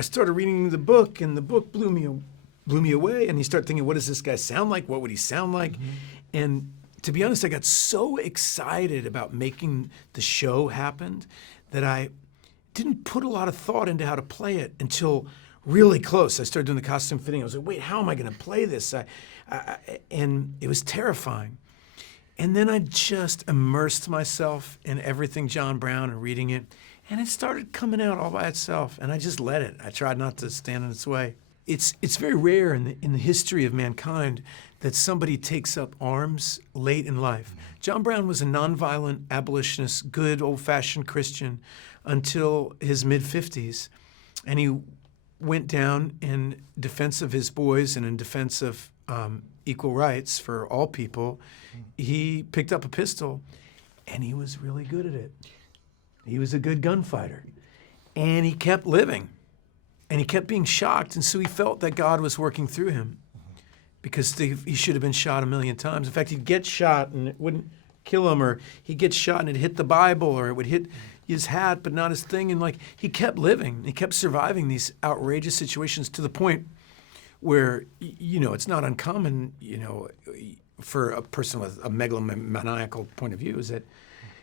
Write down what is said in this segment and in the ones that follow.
I started reading the book, and the book blew me away. And you start thinking, what does this guy sound like? What would he sound like? And to be honest, I got so excited about making the show happen that I didn't put a lot of thought into how to play it until really close. I started doing the costume fitting. I was like, wait, how am I going to play this? And it was terrifying. And then I just immersed myself in everything John Brown and reading it. And it started coming out all by itself. And I just let it. I tried not to stand in its way. It's very rare in the history of mankind that somebody takes up arms late in life. John Brown was a nonviolent abolitionist, good old-fashioned Christian until his mid-50s. And he went down in defense of his boys and in defense of equal rights for all people. He picked up a pistol, and he was really good at it. He was a good gunfighter. And he kept living. And he kept being shocked, and so he felt that God was working through him because he should have been shot a million times. In fact, he'd get shot, and it wouldn't kill him, or he'd get shot, and it'd hit the Bible, or it would hit his hat, but not his thing. And he kept living. He kept surviving these outrageous situations to the point where, it's not uncommon, for a person with a megalomaniacal point of view, is that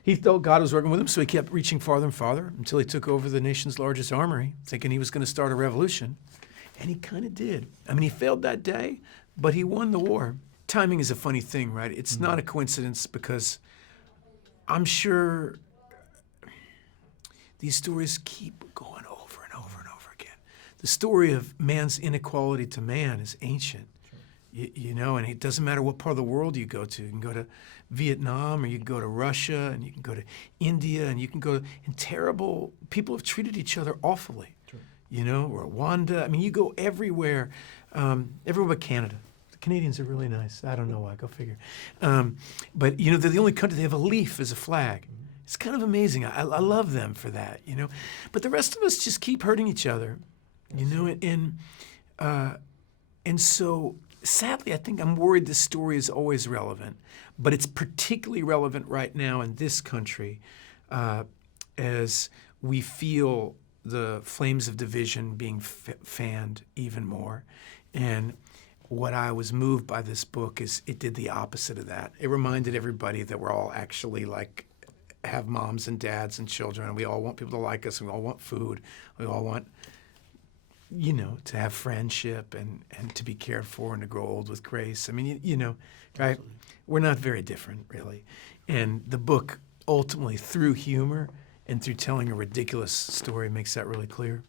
he felt God was working with him, so he kept reaching farther and farther until he took over the nation's largest armory, thinking he was going to start a revolution. And he kind of did. I mean, he failed that day, but he won the war. Timing is a funny thing, right? It's not a coincidence, because I'm sure these stories keep going over and over and over again. The story of man's inequality to man is ancient. And it doesn't matter what part of the world you go to. You can go to Vietnam, or you can go to Russia, and you can go to India, and you can go, and terrible people have treated each other awfully. Sure. Rwanda. I mean, you go everywhere, everywhere but Canada. The Canadians are really nice. I don't know why, go figure. But they're the only country, they have a leaf as a flag. Mm-hmm. It's kind of amazing. I love them for that, But the rest of us just keep hurting each other, and so sadly, I think I'm worried this story is always relevant, but it's particularly relevant right now in this country as we feel the flames of division being fanned even more. And what I was moved by this book is it did the opposite of that. It reminded everybody that we're all actually have moms and dads and children, and we all want people to like us, and we all want food, we all want to have friendship and to be cared for and to grow old with grace. I mean, right? Absolutely. We're not very different, really. And the book ultimately, through humor and through telling a ridiculous story, makes that really clear.